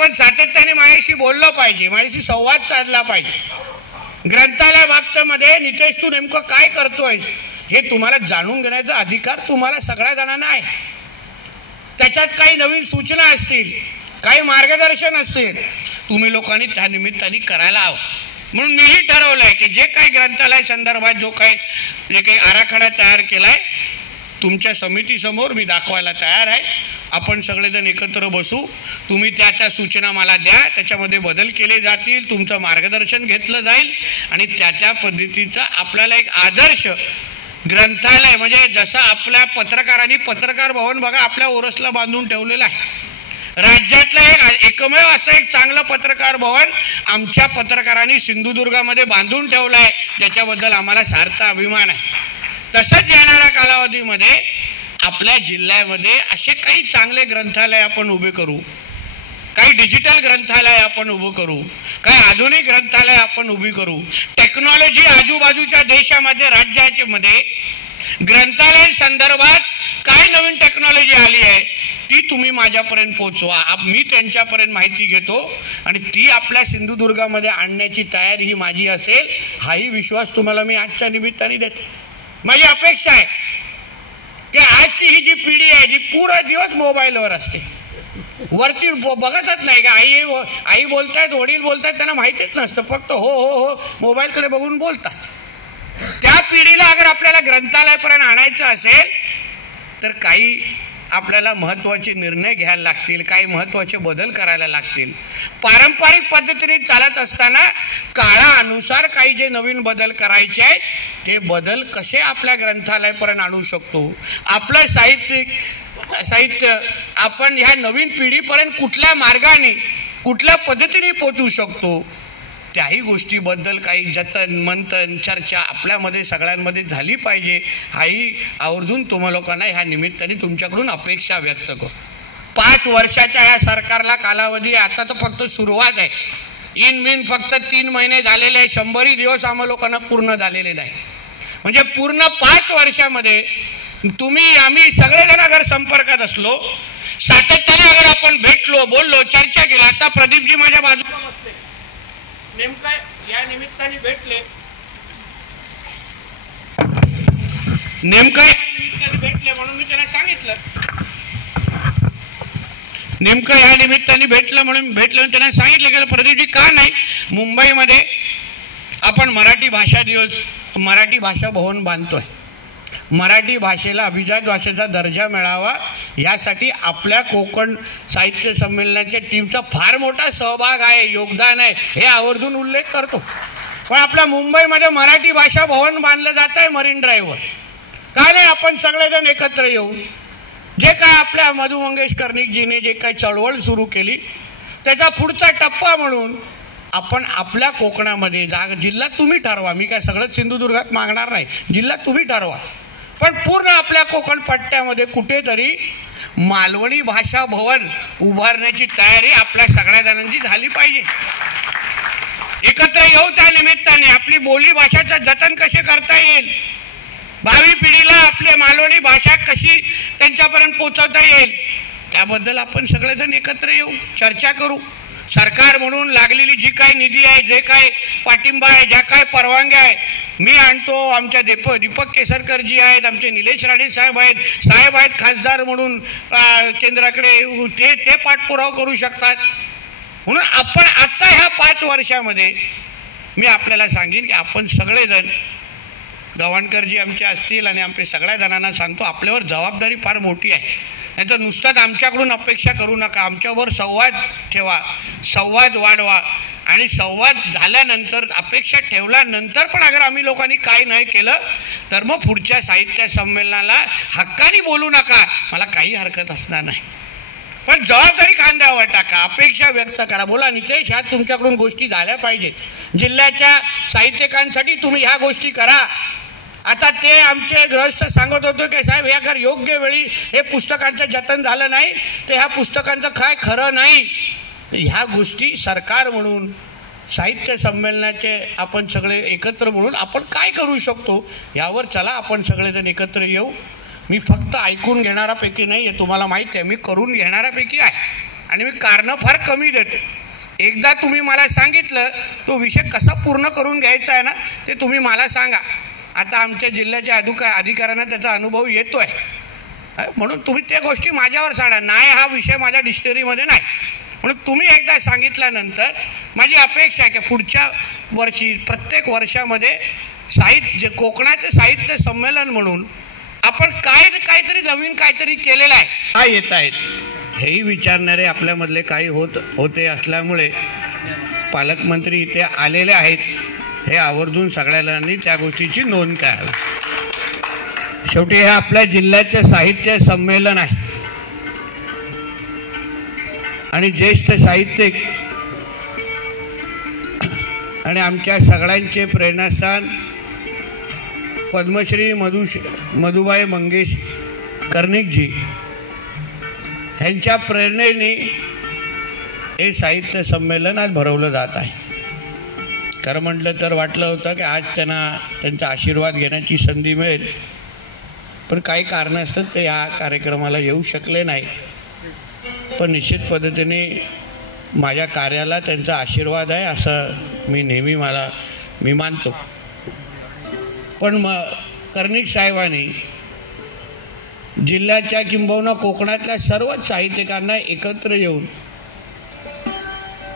आपण सातत्याने माझ्याशी बोललं पाहिजे, माझ्याशी संवाद साधला पाहिजे। ग्रंथालय बाबतीमध्ये नितेश तू नेमकं काय करतोय हे तुम्हाला जाणून घेण्याचा अधिकार तुम्हाला सगळ्या जणांना आहे। त्याच्यात काही नवीन सूचना असतील, काही मार्गदर्शन असतील, तुम्ही लोकांनी त्या निमित्ताने करायला हवं। म्हणून मीही ठरवलंय की जे काही ग्रंथालय संदर्भात जे काही आराखडा तयार केलाय तुमच्या समितीसमोर मी दाखवायला तयार आहे। आपण सगळेजण एकत्र बसू, तुम्ही त्या सूचना मला द्या, त्याच्यामध्ये बदल केले जातील, तुमचं मार्गदर्शन घेतलं जाईल आणि त्या पद्धतीचा आपल्याला एक आदर्श ग्रंथालय म्हणजे जसं आपल्या पत्रकारांनी पत्रकार भवन बघा आपल्या ओरसला बांधून ठेवलेलं आहे। राज्यातलं एकमेव असं एक चांगलं पत्रकार भवन आमच्या पत्रकारांनी सिंधुदुर्गामध्ये बांधून ठेवलं आहे, ज्याच्याबद्दल आम्हाला सार्थ अभिमान आहे। तसंच येणाऱ्या कालावधीमध्ये आपल्या जिल्ह्यामध्ये असे काही चांगले ग्रंथालय आपण उभे करू, काही डिजिटल ग्रंथालय आपण उभं करू, काही आधुनिक ग्रंथालय आपण उभी करू। टेक्नॉलॉजी आजूबाजूच्या देशामध्ये राज्यामध्ये ग्रंथालय संदर्भात काय नवीन टेक्नॉलॉजी आली आहे ती तुम्ही माझ्यापर्यंत पोहोचवा, मी त्यांच्यापर्यंत माहिती घेतो आणि ती आपल्या सिंधुदुर्गामध्ये आणण्याची तयारी ही माझी असेल, हाही विश्वास तुम्हाला मी आजच्या निमित्ताने देतो। माझी अपेक्षा आहे की आजची ही जी पिढी आहे जी पूर्ण दिवस मोबाईलवर असते, वरती बघतच नाही का आई बोलतायत, वडील बोलतायत, त्यांना माहितीच नसतं, फक्त हो हो हो मोबाईलकडे बघून बोलतात। त्या पिढीला अगर आपल्याला ग्रंथालयापर्यंत आणायचं असेल तर काही आपल्याला महत्त्वाचे निर्णय घ्यायला लागतील, काही महत्त्वाचे बदल करायला लागतील। पारंपरिक पद्धतीने चालत असताना काळानुसार काही जे नवीन बदल करायचे आहेत ते बदल कसे आपल्या ग्रंथालयापर्यंत आणू शकतो, आपलं साहित्य आपण ह्या नवीन पिढीपर्यंत कुठल्या मार्गाने कुठल्या पद्धतीने पोहोचू शकतो, त्याही गोष्टीबद्दल काही जतन मंथन चर्चा आपल्यामध्ये सगळ्यांमध्ये झाली पाहिजे। हाही आवर्जून तुम्हा लोकांना ह्या निमित्ताने तुमच्याकडून अपेक्षा व्यक्त करतो। 5 वर्षाच्या या सरकारला कालावधी आता तर फक्त सुरुवात आहे, इन फक्त 3 महिने झालेले आहे, 100 दिवस आम्हा लोकांना पूर्ण झालेले नाही। म्हणजे पूर्ण 5 वर्षामध्ये तुम्ही आम्ही सगळेजण अगर संपर्कात असलो, सातत्याने अगर आपण भेटलो, बोललो, चर्चा केली, आता प्रदीपजी माझ्या बाजूला बसले, नेमका या निमित्ताने भेटले, म्हणून मी त्यांना सांगितलं, नेमकं या निमित्ताने म्हणून त्यांना सांगितलं की प्रदीपजी का नाही मुंबईमध्ये आपण मराठी भाषा दिवस, मराठी भाषा भवन बांधतोय, मराठी भाषेला अभिजात भाषेचा दर्जा मिळावा यासाठी आपल्या कोकण साहित्य संमेलनाच्या टीमचा फार मोठा सहभाग आहे, योगदान आहे, हे आवर्जून उल्लेख करतो। पण आपल्या मुंबईमध्ये मराठी भाषा भवन बांधलं जात आहे मरीन ड्राईव्हवर, काय नाही आपण सगळेजण एकत्र येऊन जे काय आपल्या मधु मंगेश कर्णिकजीने जे काय चळवळ सुरू केली त्याचा पुढचा टप्पा म्हणून आपण आपल्या कोकणामध्ये जिल्हा तुम्ही ठरवा, मी काय सगळं सिंधुदुर्गात मागणार नाही, जिल्हा तुम्ही ठरवा, पण पूर्ण आपल्या कोकण पट्ट्यामध्ये कुठेतरी मालवणी भाषा भवन उभारण्याची तयारी आपल्या सगळ्या जणांची झाली पाहिजे। एकत्र येऊ, त्या निमित्ताने आपली बोली भाषाचं जतन कसे करता येईल, भावी पिढीला आपली मालवणी भाषा कशी त्यांच्यापर्यंत पोहोचवता येईल, त्याबद्दल आपण सगळेजण एकत्र येऊ, चर्चा करू। सरकार म्हणून लागलेली जी काही निधी आहे, जे काय पाठिंबा आहे, ज्या काय परवानग्या आहे मी आणतो, आमच्या दीपक केसरकरजी आहेत, आमचे निलेश राणे साहेब आहेत खासदार म्हणून केंद्राकडे, ते पाठपुरावा करू शकतात। म्हणून आपण आता ह्या 5 वर्षामध्ये मी आपल्याला सांगेन की आपण सगळेजण, गव्हाणकरजी आमचे असतील आणि आमच्या सगळ्या जणांना सांगतो, आपल्यावर जबाबदारी फार मोठी आहे, नाही तर नुसताच आमच्याकडून अपेक्षा करू नका, आमच्यावर संवाद ठेवा, संवाद वाढवा आणि संवाद झाल्यानंतर अपेक्षा ठेवल्यानंतर पण अगर आम्ही लोकांनी काय नाही केलं तर मग पुढच्या साहित्य संमेलनाला हक्काने बोलू नका, मला काही हरकत असणार नाही, पण जबाबदारी खांद्यावर टाका, अपेक्षा व्यक्त करा, बोला नितेश ह्या तुमच्याकडून गोष्टी झाल्या पाहिजेत, जिल्ह्याच्या साहित्यिकांसाठी तुम्ही ह्या गोष्टी करा। आता ते आमचे गृहस्थ सांगत होते की साहेब हे अगर योग्य वेळी हे पुस्तकांचं जतन झालं नाही तर ह्या पुस्तकांचं काय खरं नाही, ह्या गोष्टी सरकार म्हणून साहित्य संमेलनाचे आपण सगळे एकत्र म्हणून आपण काय करू शकतो यावर चला आपण सगळेजण एकत्र येऊ। मी फक्त ऐकून घेणाऱ्यापैकी नाही आहे, तुम्हाला माहिती आहे मी करून घेणाऱ्यापैकी आहे, आणि मी कारणं फार कमी देतो. एकदा तुम्ही मला सांगितलं तो विषय कसा पूर्ण करून घ्यायचा आहे ना ते तुम्ही मला सांगा. आता आमच्या जिल्ह्याच्या अधिकाऱ्यांना त्याचा अनुभव येतो आहे, म्हणून तुम्ही त्या गोष्टी माझ्यावर सांगा. नाही, हा विषय माझ्या डिक्शनरीमध्ये नाही. म्हणून तुम्ही एकदा सांगितल्यानंतर माझी अपेक्षा आहे की पुढच्या वर्षी प्रत्येक वर्षामध्ये कोकणाचे साहित्य संमेलन म्हणून आपण काहीतरी नवीन काहीतरी केलेलं आहे. काय येत आहेत हेही विचारणारे आपल्यामधले काही होते असल्यामुळे पालकमंत्री इथे आलेले आहेत. हे आवर्जून सगळ्यांनी त्या गोष्टीची नोंद करावी. शेवटी हे आपल्या जिल्ह्याचे साहित्य संमेलन आहे आणि ज्येष्ठ साहित्यिक आणि आमच्या सगळ्यांचे प्रेरणास्थान पद्मश्री मधुबाई मंगेश कर्णिकजी ह्यांच्या प्रेरणेने हे साहित्य संमेलन आज भरवलं जात आहे. खरं म्हटलं तर वाटलं होतं की आज त्यांचा आशीर्वाद घेण्याची संधी मिळेल, पण काही कारणे असतात ते या कार्यक्रमाला येऊ शकले नाही. पण निश्चित पद्धतीने माझ्या कार्याला त्यांचा आशीर्वाद आहे असं मी नेहमी मी मानतो. पण कर्णिक साहेबांनी जिल्ह्याच्या किंबहुना कोकणातल्या सर्वच साहित्यिकांना एकत्र येऊन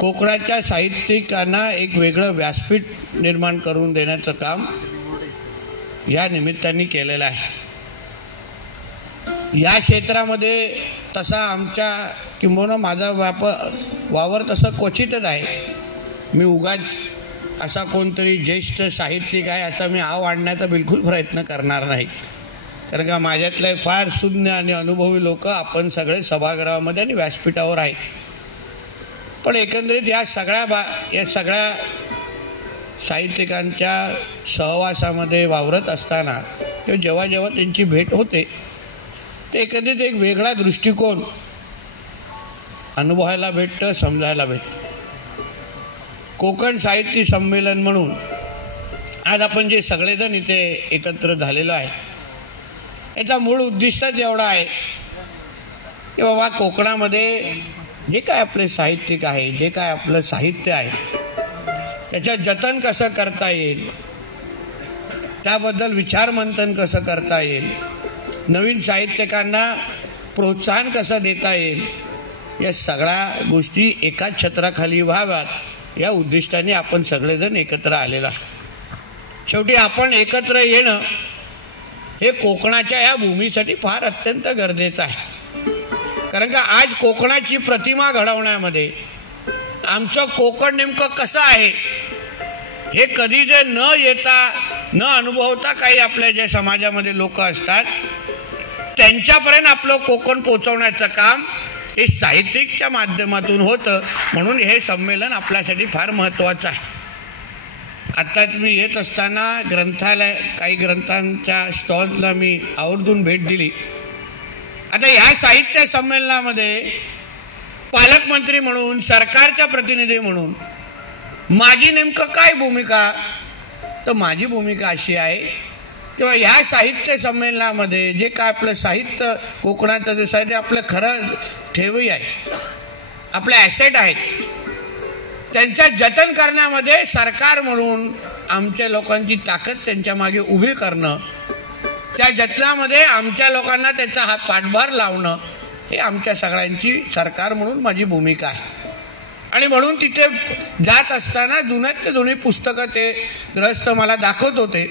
कोकणाच्या साहित्यिकांना एक वेगळं व्यासपीठ निर्माण करून देण्याचं काम या निमित्ताने केलेलं आहे. या क्षेत्रामध्ये तसा आमच्या किंबहुना माझा वावर तसं क्वचितच आहे. मी उगाच असा कोणतरी ज्येष्ठ साहित्यिक आहे याचा मी आव आणण्याचा बिलकुल प्रयत्न करणार नाही, कारण का माझ्यातले फार सुज्ञ आणि अनुभवी लोक आपण सगळे सभागृहामध्ये आणि व्यासपीठावर आहे. पण एकंदरीत या सगळ्या साहित्यिकांच्या सहवासामध्ये वावरत असताना जेव्हा त्यांची भेट होते ते एकंदरीत एक वेगळा दृष्टिकोन अनुभवायला भेटतं, समजायला भेटतं. कोकण साहित्य संमेलन म्हणून आज आपण जे सगळेजण इथे एकत्र झालेलो आहे याचा मूळ उद्दिष्टच एवढा आहे की बाबा कोकणामध्ये जे काय आपले साहित्यिक आहे, जे काय आपलं साहित्य आहे त्याचं जतन कसं करता येईल, त्याबद्दल विचारमंथन कसं करता येईल, नवीन साहित्यिकांना प्रोत्साहन कसं देता येईल, या सगळ्या गोष्टी एकाच छत्राखाली व्हाव्यात या उद्दिष्टाने आपण सगळेजण एकत्र आलेलो आहे. शेवटी आपण एकत्र येणं हे कोकणाच्या या भूमीसाठी फार अत्यंत गरजेचं आहे. कारण का आज कोकणाची प्रतिमा घडवण्यामध्ये आमचं कोकण नेमकं कसं आहे हे कधी जे न येता न अनुभवता काही आपल्या ज्या समाजामध्ये लोक असतात त्यांच्यापर्यंत आपलं कोकण पोचवण्याचं काम हे साहित्यिकच्या माध्यमातून होतं. म्हणून हे संमेलन आपल्यासाठी फार महत्त्वाचं आहे. आता मी येत असताना काही ग्रंथांच्या स्टॉल्सला मी आवर्जून भेट दिली. आता ह्या साहित्य संमेलनामध्ये पालकमंत्री म्हणून, सरकारच्या प्रतिनिधी म्हणून माझी नेमकं काय भूमिका, तर माझी भूमिका अशी आहे किंवा ह्या साहित्य संमेलनामध्ये जे काय आपलं साहित्य कोकणाचं जे साहित्य आपलं खरं ठेवी आहे, आपले ॲसेट आहेत, त्यांचं जतन करण्यामध्ये सरकार म्हणून आमच्या लोकांची ताकद त्यांच्या मागे उभी करणं, त्या जतनामध्ये आमच्या लोकांना त्याचा हात पाठभार लावणं हे आमच्या सगळ्यांची सरकार म्हणून माझी भूमिका आहे. आणि म्हणून तिथे जात असताना जुन्यात जुनी पुस्तकं ते ग्रस्त मला दाखवत होते.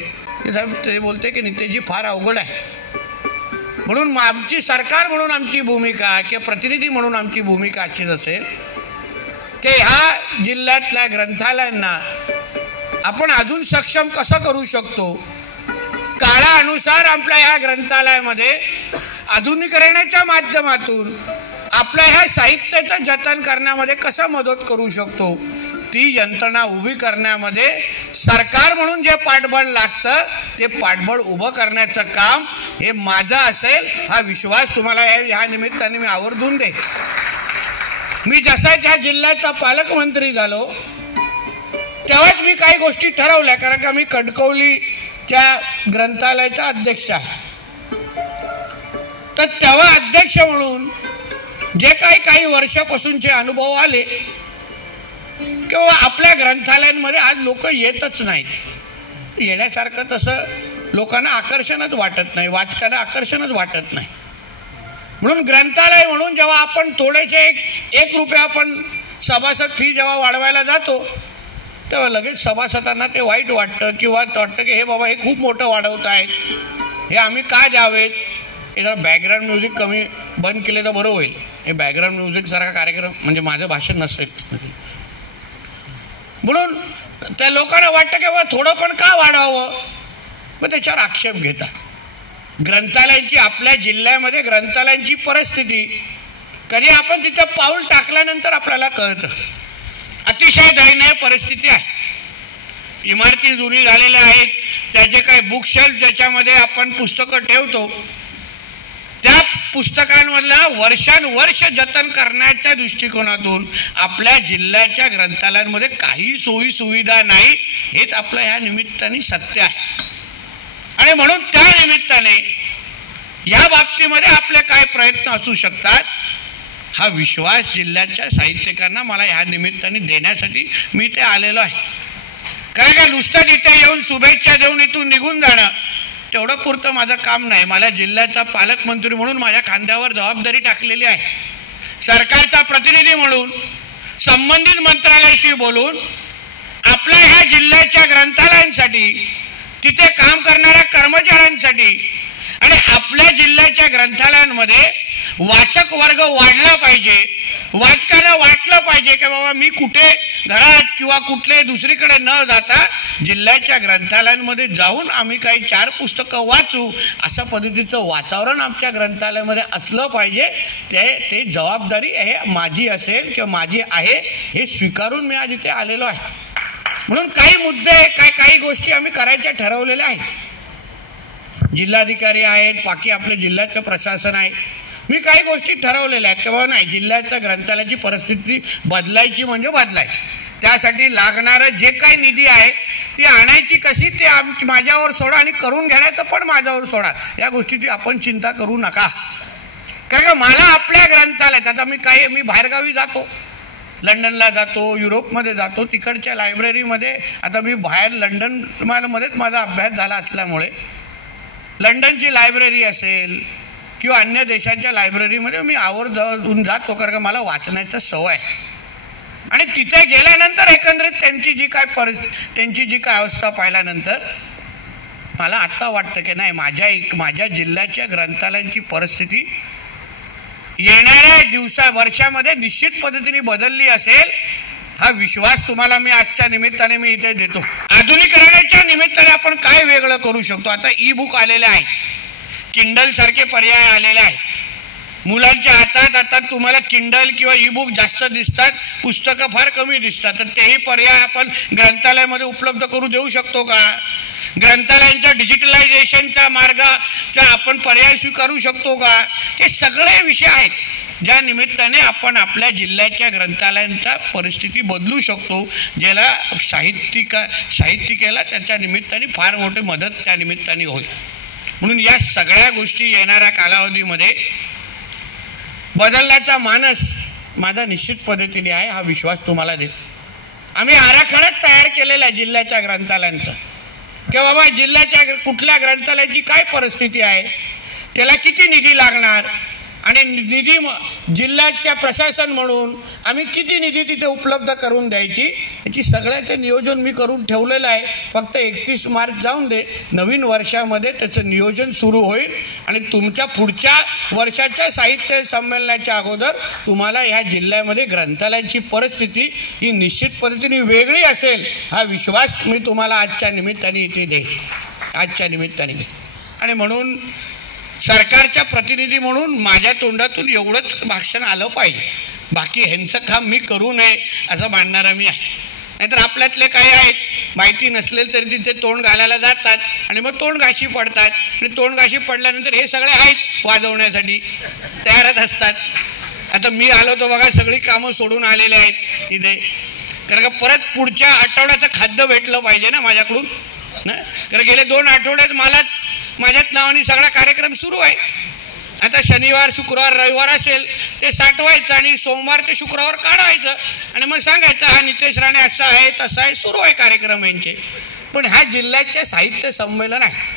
ते बोलते की नितेशजी फार अवघड आहे. म्हणून आमची सरकार म्हणून आमची भूमिका किंवा प्रतिनिधी म्हणून आमची भूमिका अशीच असेल की ह्या जिल्ह्यातल्या ग्रंथालयांना आपण अजून सक्षम कसं करू शकतो, काळानुसार आपल्या ह्या ग्रंथालयामध्ये आधुनिकीकरणाच्या माध्यमातून आपल्या ह्या साहित्याचं जतन करण्यामध्ये कसं मदत करू शकतो, ती यंत्रणा उभी करण्यामध्ये सरकार म्हणून जे पाठबळ लागतं ते पाठबळ उभं करण्याचं काम हे माझं असेल हा विश्वास तुम्हाला ह्या निमित्ताने मी आवर्जून दे. मी जसा त्या जिल्ह्याचा पालकमंत्री झालो तेव्हाच मी काही गोष्टी ठरवल्या, कारण का मी कणकवलीच्या ग्रंथालयाचा अध्यक्ष आहे. तर तेव्हा अध्यक्ष म्हणून जे काही वर्षापासूनचे अनुभव आले किंवा आपल्या ग्रंथालयांमध्ये आज लोक येतच नाहीत. येण्यासारखं तसं लोकांना आकर्षणच वाटत नाही, वाचकांना आकर्षणच वाटत नाही. म्हणून ग्रंथालय म्हणून जेव्हा आपण थोडेसे एक रुपया आपण सभासद फी जेव्हा वाढवायला जातो तेव्हा लगेच सभासदांना ते वाईट वाटतं किंवा वाटतं की हे बाबा हे खूप मोठं वाढवत आहेत, हे आम्ही का जावेत. हे जरा बॅकग्राऊंड म्युझिक कमी बंद केले तर बरं होईल. हे बॅकग्राऊंड म्युझिक सारखा कार्यक्रम म्हणजे माझं भाषण नसेल. म्हणून त्या लोकांना वाटतं की बाबा थोडं पण का वाढावं, मग त्याच्यावर आक्षेप घेतात. ग्रंथालयांची आपल्या जिल्ह्यामध्ये ग्रंथालयांची परिस्थिती कधी आपण तिथं पाऊल टाकल्यानंतर आपल्याला कळतं. अतिशय दयनीय परिस्थिती आहे. इमारती जुनी झालेल्या आहेत, त्याचे काय बुकशेल्फ ज्याच्यामध्ये आपण पुस्तकं ठेवतो त्या पुस्तकांमधला वर्षानुवर्ष जतन करण्याच्या दृष्टिकोनातून आपल्या जिल्ह्याच्या ग्रंथालयांमध्ये काही सोयी सुविधा नाही, हेच आपलं ह्या निमित्ताने सत्य आहे. आणि म्हणून त्या निमित्ताने या बाबतीमध्ये आपले काय प्रयत्न असू शकतात हा विश्वास जिल्ह्याच्या साहित्यिकांना मला ह्या निमित्ताने देण्यासाठी मी ते आलेलो आहे. कारण का नुसतं तिथे येऊन शुभेच्छा देऊन इथून निघून जाणं तेवढं पुरतं माझं काम नाही. मला जिल्ह्याचा पालकमंत्री म्हणून माझ्या खांद्यावर जबाबदारी टाकलेली आहे. सरकारचा प्रतिनिधी म्हणून संबंधित मंत्रालयाशी बोलून आपल्या ह्या जिल्ह्याच्या ग्रंथालयांसाठी, तिथे काम करणाऱ्या कर्मचाऱ्यांसाठी आणि आपल्या जिल्ह्याच्या ग्रंथालयांमध्ये वाचक वर्ग वाढला पाहिजे. वाचकांना वाटलं पाहिजे की बाबा मी कुठे घरात किंवा कुठले दुसरीकडे न जाता जिल्ह्याच्या ग्रंथालयांमध्ये जाऊन आम्ही काही 4 पुस्तकं वाचू, अशा पद्धतीचं वातावरण आमच्या ग्रंथालयामध्ये असलं पाहिजे. ते जबाबदारी हे माझी असेल किंवा माझी आहे हे स्वीकारून मी आज इथे आलेलो आहे. म्हणून काही मुद्दे काही गोष्टी आम्ही करायच्या ठरवलेल्या आहेत. जिल्हाधिकारी आहेत, बाकी आपल्या जिल्ह्याचं प्रशासन आहे. मी काही गोष्टी ठरवलेल्या आहेत किंवा नाही जिल्ह्याच्या ग्रंथालयाची परिस्थिती बदलायची म्हणजे बदलायची. त्यासाठी लागणारं जे काही निधी आहे ती आणायची कशी ते माझ्यावर सोडा आणि करून घेण्याचं पण माझ्यावर सोडा. या गोष्टीची आपण चिंता करू नका. कारण का मला आपल्या ग्रंथालयात आता मी बाहेरगावी जातो, लंडनला जातो, युरोपमध्ये जातो, तिकडच्या लायब्ररीमध्ये आता मी बाहेर लंडनमध्येच माझा अभ्यास झाला असल्यामुळे लंडनची लायब्ररी असेल किंवा अन्य देशांच्या लायब्ररीमध्ये मी आवर्जून जातो. कारण का मला वाचण्याचं सवय आहे. आणि तिथे गेल्यानंतर एकंदरीत त्यांची जी काय अवस्था पाहिल्यानंतर मला आत्ता वाटतं की नाही माझ्या जिल्ह्याच्या ग्रंथालयांची परिस्थिती येणाऱ्या वर्षामध्ये निश्चित पद्धतीने बदलली असेल. हा विश्वास तुम्हाला मी आजच्या निमित्ताने मी इथे देतो. आधुनिकरणाच्या निमित्ताने आपण काय वेगळं करू शकतो. आता ई बुक आलेले आहे, किंडल सारखे पर्याय आलेले आहेत. मुलांच्या हातात तुम्हाला किंडल किंवा ई बुक जास्त दिसतात, पुस्तकं फार कमी दिसतात. तर तेही पर्याय आपण ग्रंथालयामध्ये उपलब्ध करू देऊ शकतो का. ग्रंथालयांच्या डिजिटलायझेशनच्या मार्गाचा आपण पर्याय स्वीकारू शकतो का. हे सगळे विषय आहेत ज्या निमित्ताने आपण आपल्या जिल्ह्याच्या ग्रंथालयांचा परिस्थिती बदलू शकतो, ज्याला साहित्यिकाला त्याच्या निमित्ताने फार मोठी मदत त्या निमित्ताने होईल. म्हणून या सगळ्या गोष्टी येणाऱ्या कालावधीमध्ये बदलण्याचा मानस माझा निश्चित पद्धतीने आहे. हा विश्वास तुम्हाला देतो. आम्ही आराखडाच तयार केलेला आहे जिल्ह्याच्या ग्रंथालयांचा की बाबा जिल्ह्याच्या कुठल्या ग्रंथालयाची काय परिस्थिती आहे, त्याला किती निधी लागणार आणि निधी जिल्ह्याच्या प्रशासन म्हणून आम्ही किती निधी तिथे उपलब्ध करून द्यायची याची सगळ्याचं नियोजन मी करून ठेवलेलं आहे. फक्त 31 मार्च जाऊन दे, नवीन वर्षामध्ये त्याचं नियोजन सुरू होईल आणि तुमच्या पुढच्या वर्षाच्या साहित्य संमेलनाच्या अगोदर तुम्हाला ह्या जिल्ह्यामध्ये ग्रंथालयाची परिस्थिती ही निश्चित पद्धतीने वेगळी असेल हा विश्वास मी तुम्हाला आजच्या निमित्ताने इथे देईन. आणि म्हणून सरकारच्या प्रतिनिधी म्हणून माझ्या तोंडातून एवढंच भाषण आलं पाहिजे. बाकी ह्यांचं काम मी करू नये असं मानणारा मी आहे. नाहीतर आपल्यातले काही आहेत माहिती नसलेल तरी तिथे तोंड घालायला जातात आणि मग तोंड घाशी पडतात. आणि तोंड घाशी पडल्यानंतर हे सगळे आहेत वाजवण्यासाठी तयारच असतात. आता मी आलो तो बघा सगळी कामं सोडून आलेले आहेत इथे. कारण का परत पुढच्या आठवड्याचं खाद्य भेटलं पाहिजे ना माझ्याकडून ना. कारण गेले 2 आठवड्यात माझ्याच नावाने सगळा कार्यक्रम सुरू आहे. आता शनिवार शुक्रवार रविवार असेल ते साठवायचं आणि सोमवार ते शुक्रवार काढायचं आणि मग सांगायचं हा नितेश राणे असा आहे तसा आहे, सुरू आहे कार्यक्रम यांचे. पण हा जिल्ह्याचे साहित्य संमेलन आहे.